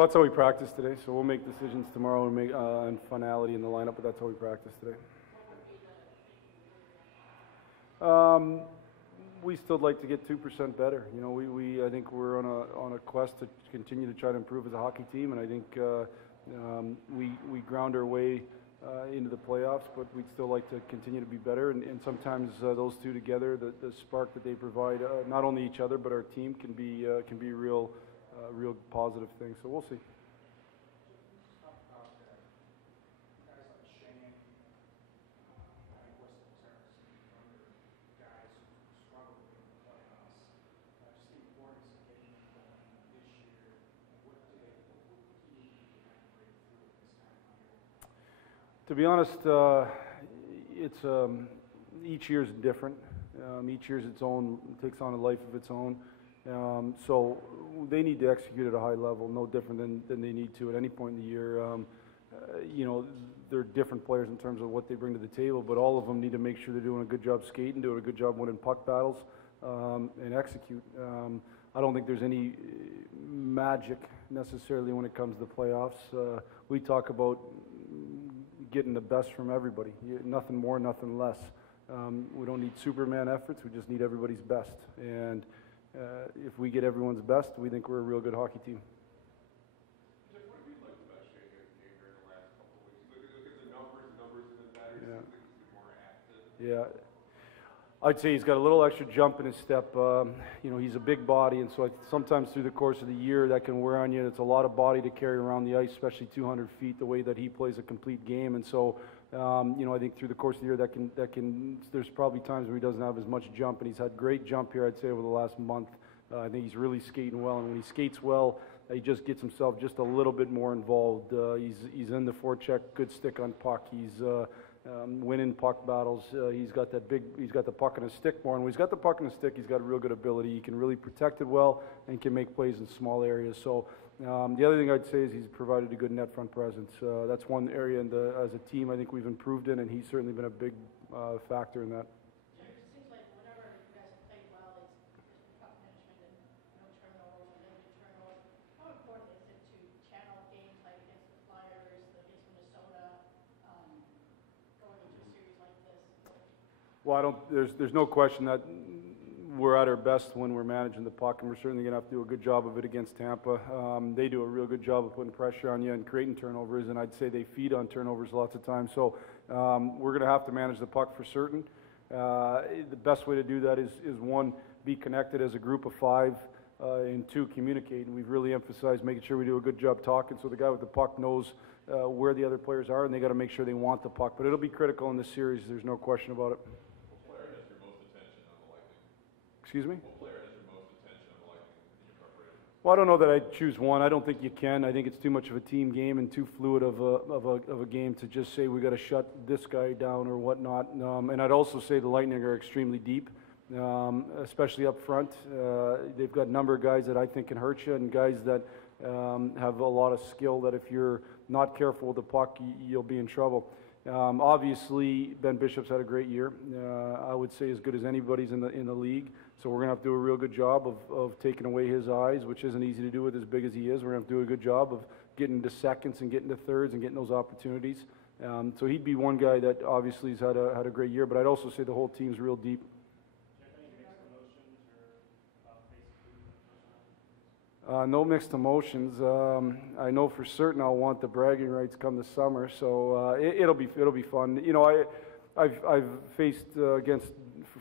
Well, that's how we practice today. So we'll make decisions tomorrow and make and finality in the lineup, but that's how we practice today. We still like to get 2% better. You know, I think we're on a quest to continue to try to improve as a hockey team, and I think we ground our way into the playoffs, but we'd still like to continue to be better. And sometimes those two together, the spark that they provide, not only each other but our team, can be a real positive thing. So we'll see. To be honest, it's each year's different. Each year's its own, takes on a life of its own. So they need to execute at a high level, no different than they need to at any point in the year. You know, they're different players in terms of what they bring to the table, but all of them need to make sure they're doing a good job skating, doing a good job winning puck battles, and execute. I don't think there's any magic necessarily when it comes to the playoffs. We talk about getting the best from everybody, nothing more, nothing less. We don't need Superman efforts, we just need everybody's best. And if we get everyone's best, we think we're a real good hockey team. Jeff, what have you liked about Shea here in the last couple of weeks? Look at the numbers, and the batters, yeah. Seems like he's been more active. Yeah. I'd say he's got a little extra jump in his step. You know, he's a big body, and so sometimes through the course of the year that can wear on you. It's a lot of body to carry around the ice, especially 200 feet, the way that he plays a complete game. And so, you know, I think through the course of the year that can. There's probably times where he doesn't have as much jump, and he's had great jump here, I'd say, over the last month. I think he's really skating well, and when he skates well, he just gets himself just a little bit more involved. He's in the forecheck, good stick on puck. He's winning puck battles. He's got the puck on his stick more, and when he's got the puck on his stick, he's got a real good ability. He can really protect it well and can make plays in small areas. So the other thing I'd say is he's provided a good net front presence. That's one area as a team I think we've improved in, and he's certainly been a big factor in that. Well, there's no question that we're at our best when we're managing the puck, and we're certainly going to have to do a good job of it against Tampa. They do a real good job of putting pressure on you and creating turnovers, and I'd say they feed on turnovers lots of times. So we're going to have to manage the puck for certain. The best way to do that is one, be connected as a group of five, and two, communicate. And we've really emphasized making sure we do a good job talking so the guy with the puck knows where the other players are, and they got to make sure they want the puck. But it'll be critical in this series, there's no question about it. Excuse me? What player has your most attention on the Lightning in your preparation? Well, I don't know that I'd choose one. I don't think you can. I think it's too much of a team game and too fluid of a game to just say we got to shut this guy down or whatnot. And I'd also say the Lightning are extremely deep, especially up front. They've got a number of guys that I think can hurt you, and guys that have a lot of skill that if you're not careful with the puck, you'll be in trouble. Obviously, Ben Bishop's had a great year. I would say as good as anybody's in the league. So we're going to have to do a real good job of taking away his eyes, which isn't easy to do with as big as he is. We're going to have to do a good job of getting to seconds and getting to thirds and getting those opportunities. So he'd be one guy that obviously has had a great year, but I'd also say the whole team's real deep. No mixed emotions. I know for certain I'll want the bragging rights come the summer, so it'll be fun. You know, I've faced against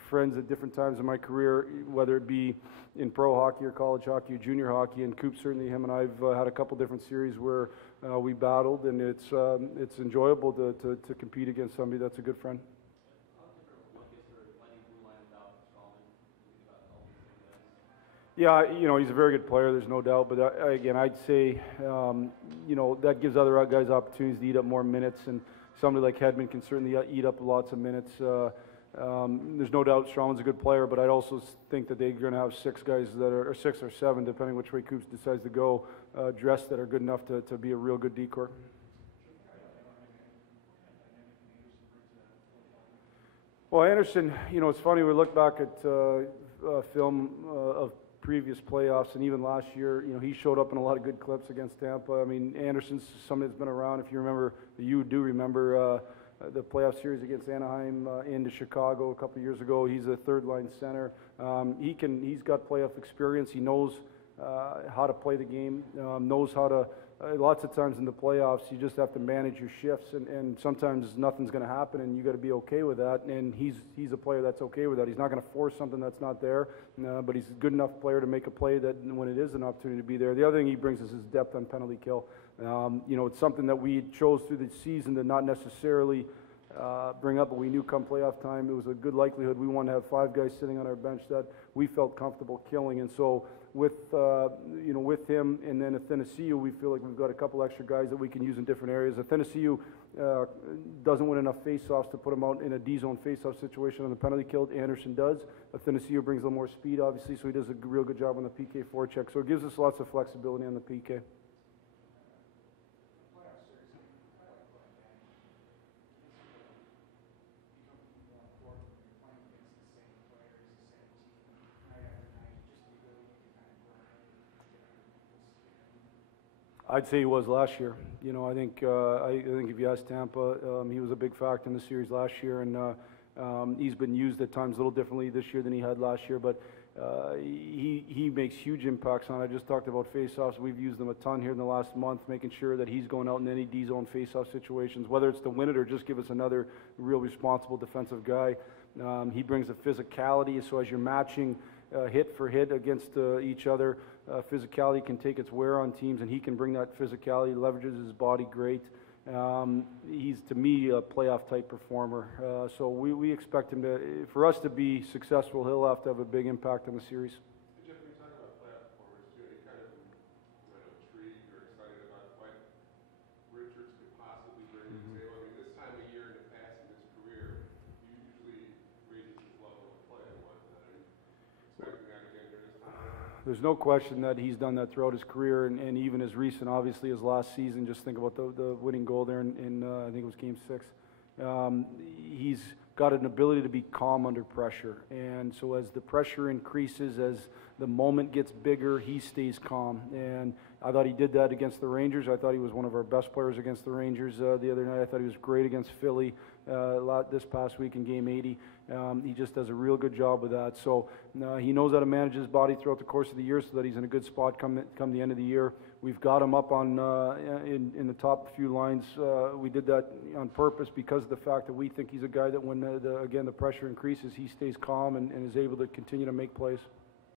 friends at different times in my career, whether it be in pro hockey or college hockey or junior hockey, and Coop, certainly him and I've had a couple different series where we battled, and it's enjoyable to compete against somebody that's a good friend. Yeah, you know, he's a very good player, there's no doubt, but again, I'd say, you know, that gives other guys opportunities to eat up more minutes, and somebody like Hedman can certainly eat up lots of minutes. There's no doubt Stroman's a good player, but I'd also think that they're going to have six guys that are, or 6 or 7, depending which way Coops decides to go, dressed that are good enough to be a real good decor. Well, Anderson, you know, it's funny, we look back at film of previous playoffs and even last year, you know, he showed up in a lot of good clips against Tampa. I mean, Anderson's somebody that's been around. If you remember, you do remember the playoff series against Anaheim into Chicago a couple of years ago. He's a third-line center. He's got playoff experience. He knows how to play the game, knows how to. Lots of times in the playoffs, you just have to manage your shifts, and sometimes nothing's going to happen, and you got to be okay with that. And he's a player that's okay with that. He's not going to force something that's not there, but he's a good enough player to make a play that when it is an opportunity to be there. The other thing he brings is his depth on penalty kill. You know, it's something that we chose through the season to not necessarily bring up, but we knew come playoff time, it was a good likelihood we wanted to have 5 guys sitting on our bench that we felt comfortable killing. And so with you know, with him and then Athanasiou, we feel like we've got a couple extra guys that we can use in different areas. Athanasiou doesn't win enough faceoffs to put him out in a D-zone faceoff situation on the penalty kill. Anderson does. Athanasiou brings a little more speed, obviously, so he does a real good job on the PK forecheck. So it gives us lots of flexibility on the PK. I'd say he was last year. You know, I think if you ask Tampa, he was a big factor in the series last year, and he's been used at times a little differently this year than he had last year. But he makes huge impacts on it. I just talked about faceoffs. We've used them a ton here in the last month, making sure that he's going out in any D-zone faceoff situations, whether it's to win it or just give us another real responsible defensive guy. He brings a physicality, so as you're matching hit for hit against each other, physicality can take its wear on teams, and he can bring that physicality, leverages his body great. He's, to me, a playoff-type performer. So we expect him to, for us to be successful, he'll have to have a big impact on the series. Jeff, when you talk about playoff performers, too, any kind of intrigued or excited about what Richards could possibly bring to the table? I mean, this time of year in the past in his career, he usually raises his level of play and whatnot. Are you expecting that again during this time? There's no question that he's done that throughout his career, and even as recent, obviously, as last season. Just think about the winning goal there in I think it was Game 6. He's got an ability to be calm under pressure, and so as the pressure increases, as the moment gets bigger, he stays calm. And I thought he did that against the Rangers. I thought he was one of our best players against the Rangers the other night. I thought he was great against Philly this past week in Game 80. He just does a real good job with that. So he knows how to manage his body throughout the course of the year so that he's in a good spot come the end of the year. We've got him up on in the top few lines. We did that on purpose because of the fact that we think he's a guy that when, again, the pressure increases, he stays calm and is able to continue to make plays.